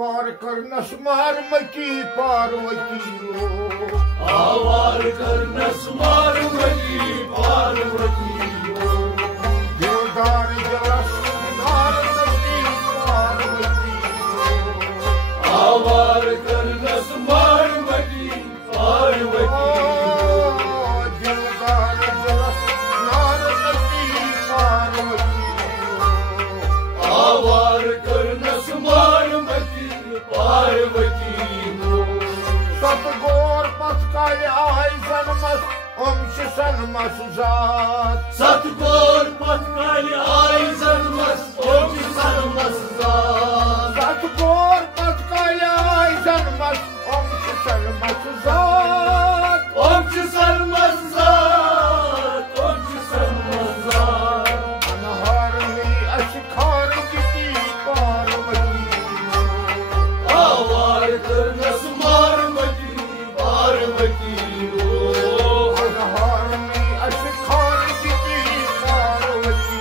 पार करनस मारमती पार्वती आवार करनस मारमती पार्वती दिलदार जलस मारमती पार्वती आवार करनस मारमती पार्वती दिलदार जलस मारमती पार्वती आवार करनस मारमती पार्वती सतगोर पथकाल आय जन्मस सन्मस जात सतगोर पथकाल आय जन्मस सन्मस जात सतगोर पथकाल आय जन्मस सन्मस जात सन्मस जात सन्मस जात अनहारणी अशिखार किती पार्वती आवार करनस मारमती पार्वती अनहारणी अशिखार किती पार्वती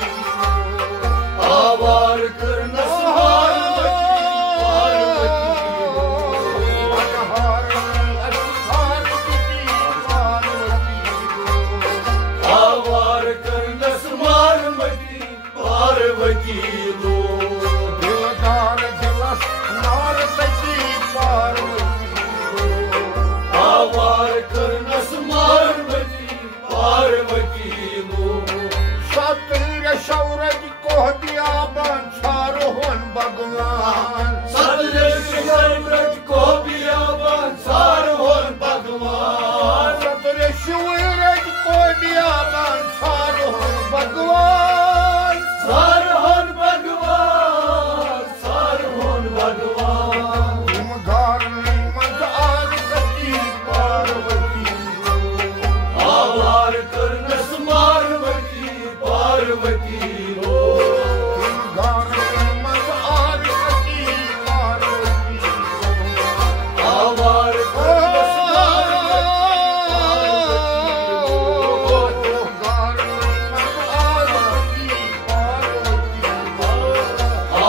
आवार करनस मारमती पार्वती दिलदार जलस नारदती पार्वती आवार करनस मारमती पार्वती सतीर शौरज को दिया बंसारोहन भगवान सतरज को बियाबान सारोहन भगवान सतीर शिवरज को दिया बंसारोहन भगवान सारोहन भगवान सारोहन भगवान हिमधारणी मंद आरती पार्वती आवार करनस मारमती पार्वती हिमधारणी मंद आरती पार्वती आवार करनस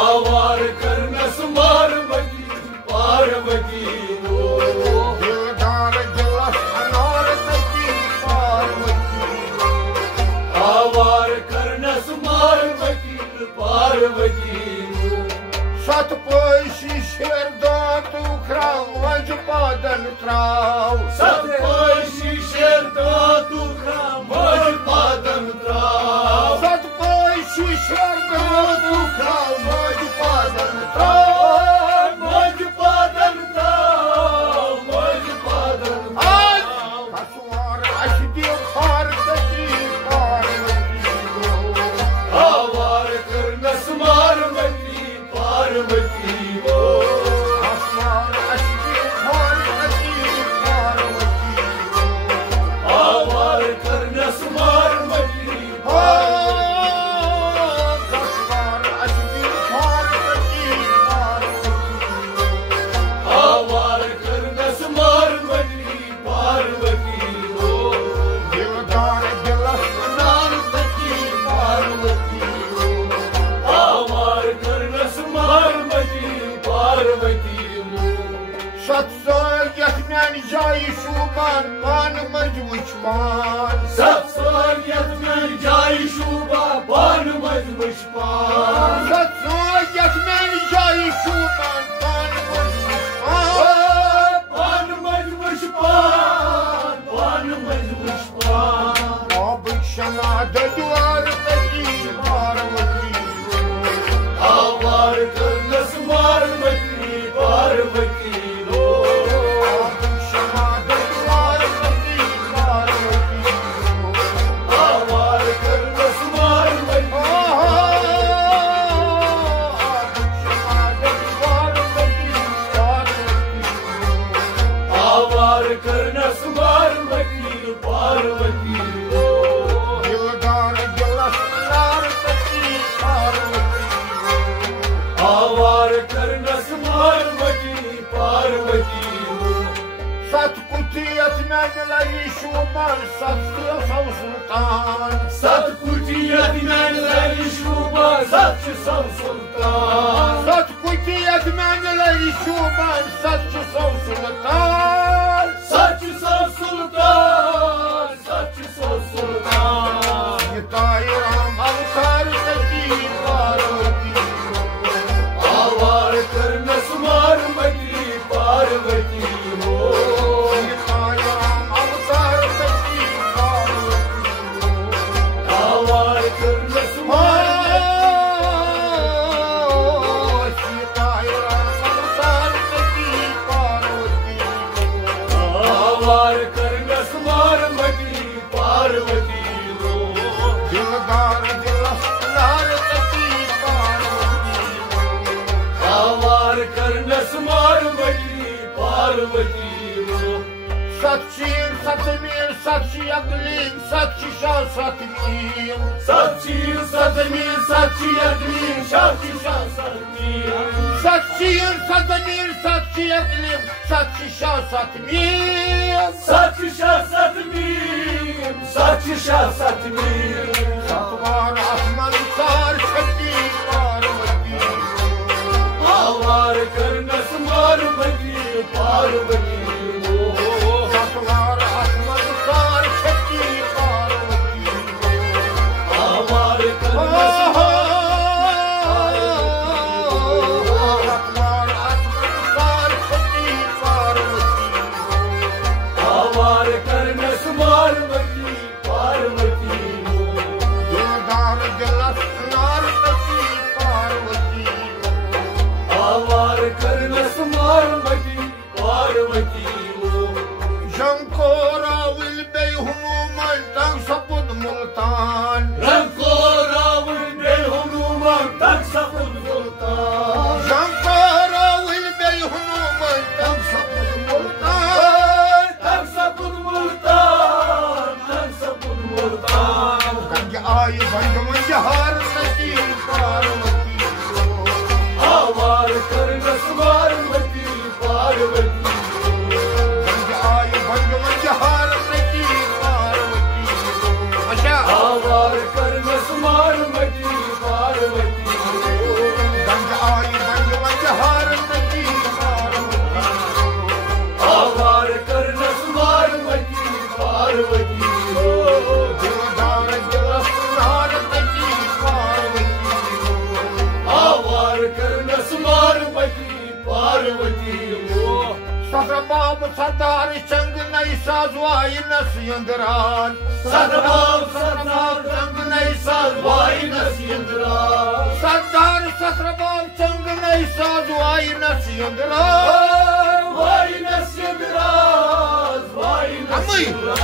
आवार करनस मारमती पार्वती दिलदार जलस अनारती पार्वती आवार करनस मारमती पार्वती सतपोशी शेरदात उखराव वजपादन त्राव सतपोशी शेरदात उखराव वजपादन त्राव सतपोशी शेरदात उखराव वजपादन त्राव वजपादन त्राव वजपादन आज कसवार अशदी भारती पार्वती आवार करनस मारमती पार्वती कसवार अशदी भारती पार्वती आवार करनस मारमती कसवार अशदी भारती पार्वती आवार करनस मारमती पार्वती दिलदार जलस नारदती पार्वती आवार करनस मारमती पार्वती सत्संग यत्म्यान जाय शुभान पान मज वुचपान सत्संग यत्म्यान जाय शुभा पान मज वुचपान सत्संग यत्म्यान जाय शुभान पान मज वुचपान पान मज वुचपान पान मज वुचपान अब क्षमा द्वार पति पार्वती आवार करनस मारमती पार्वती अब क्षमा द्वार पति पार्वती आवार करनस मारमती आवार करनस मारमती पार्वती दिलदार जलस नारदती पार्वती आवार करनस मारमती पार्वती सतकुटी यत्म्यान लई शुभान सत्य सुल्तान सतकुटी यत्म्यान लई शुभा सत्य सुल्तान सतकुटी Kutiyet menleri şuban saçı sol sultan. Saçı sol sultan, saçı sol sultan. Yitayram avtar teki parvati. आवार करना सुमारमती पार्वती हो Yitayram avtar teki parvati. आवार करना सुमारमती आवार करना सुमारमती पार्वती हो दिलदार दिलदार तकी पार्वती. आवार करना सुमारमती पार्वती हो Saçı satmir, saçı yaklim, saçı şah satmir. सच्ची सदमी सच्ची अग्नि साक्षी सत्मी Saçı satmir, saçı yaklim, saçı şah satmir. सच सतमी सच सतमी Satvar asman sar şekli parvati. आवार करना सुमारमती पार्वती हो Satvar asman sar şekli parvati. आवार करना Satvar asman sar şekli parvati. आवार करना सुमारमती पार्वती हो Dildar dilasnar teki parvati. आवार करना सुमारमती पार्वती हो Jankora vil beyhunu maltan sapud multan. रंगो रावण ने हनुमान तक सफल बोलता Jankora vil beyhunu maltan sapud multan. तक सफल बोलता तक सफल बोलता Kanki ay banjum jahar teki parvati. आवार करना सुमारमती Parvati Kanki ay banjum jahar teki parvati. Asha. आवार करना सुमारमती Parvati Kanki ay banjum jahar teki parvati. आवार करना सुमारमती Parvati Dildar dilasnar teki parvati. आवार करना सुमारमती पार्वती हो Satrabab Sardar Chang Nai Sazwai Nasyandran. सतबाव सतनाव रंग नहीं सालवाई नसींद्रा Sardar Satrabab Chang Nai Sazwai Nasyandran. वाई नसींद्रा वाई नसींद्रा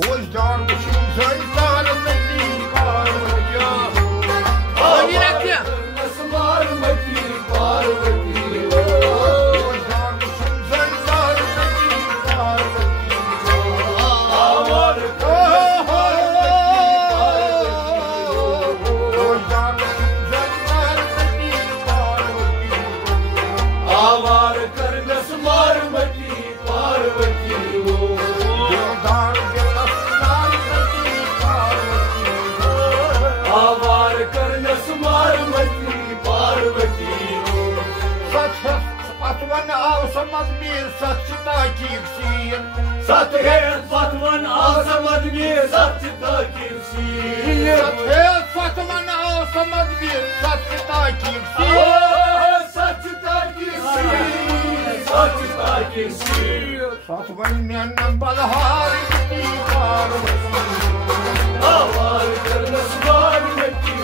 Hojdar Bishim Zaitar Mati Parvati. करना सुमारमती Parvati Hojdar Bishim Zaitar Mati Parvati. आवार Hojdar Bishim Zaitar Mati Parvati. आवार करना सुमारमती पार्वती हो Dildar dilasnar teki parvati. आवार करना सुमारमती पार्वती हो Saç patvan av samad bir saçta kirsin. सत है पतवन आसमद में सत्यता किसी Saç patvan av samad bir saçta kirsin. सत्यता किसी सत्यता किसी Patvan menam balhar ki parvati. आवार करना सुमारमती